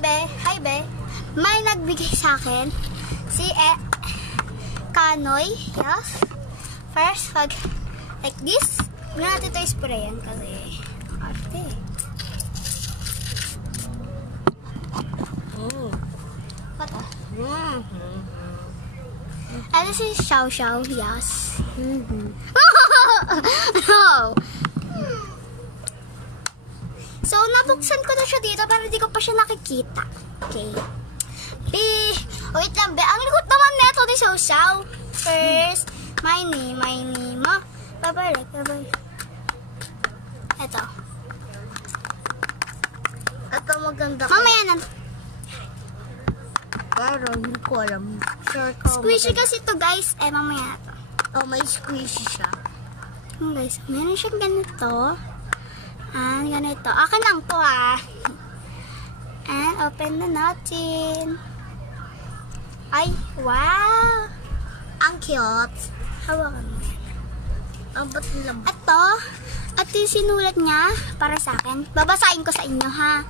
Hi, be. May nagbigay sa akin. Si Kanoy. Yes. First, pag like this. Hindi natin ito isprayan kasi arte. What? Ano si Xiao Xiao? Yes. No. So, nabuksan ko na siya dito pero hindi ko pa siya nakikita. Okay. Wait lang, be. Ang likot naman neto ni Xiao Xiao. First, my name, babalik. Eto. Ito maganda. Mamaya na. Pero hindi ko alam. Sure ko. Squishy kasi to guys. Mamaya na to. Oh, may squishy siya. Guys, meron siyang ganito. Ganito. Akin lang to And open na natin. Ay, wow! Ang cute. Hawakan mo yan. Ang ba't lambot? Ito yung sinulat niya para sa akin. Babasahin ko sa inyo, ha?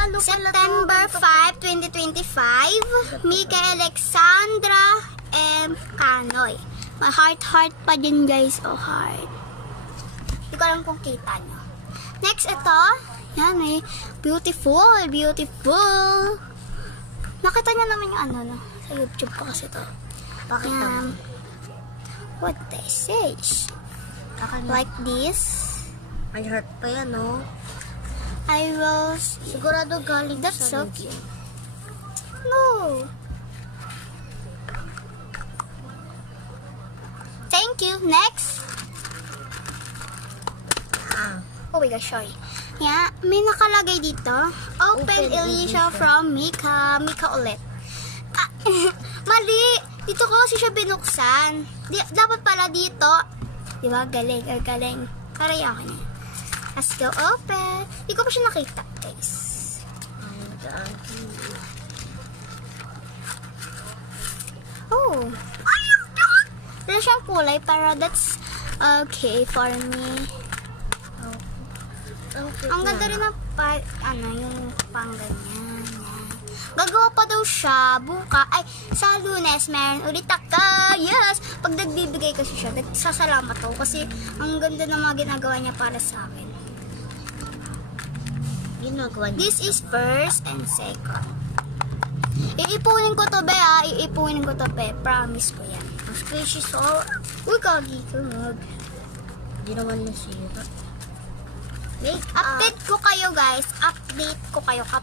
Ano September 5, 2025. Mika Alexandra M. Kanoy. May heart pa din, guys. Oh, heart. Hindi ko alam kung kita nyo. Next, ito. Yan, may beautiful. Nakita niya naman yung no? Sa YouTube ko kasi ito. Bakit naman? What this is? Like this. May heart pa yan, no? I will... Sigurado galing That's sa so cute. No. Thank you. Next. Oh my gosh, sorry. Yeah, may nakalagay dito. Open Elisha from Mika. Mika ulit. Mali. Dito ko kasi siya binuksan. Dapat pala dito. Diba? Galing. Pareho ako niya. Let's go open. Hindi ko pa siya nakita, guys. Oh. Wala siyang kulay, pero that's okay for me. Ang ganda rin ng yung pang ganyan. Gagawa pa daw siya buka. Ay, sa Lunes, meron ulit ako. Yes! Pag nagbibigay kasi siya, sasalamat ako kasi ang ganda ng mga ginagawa niya para sa akin. This is first and second. Iipunin ko to, be, Iipunin ko to, be. Promise ko yan. Ang squishy so. Uy, kagi. Tunog. Hindi naman nasira. Update ko kayo, guys. Update ko kayo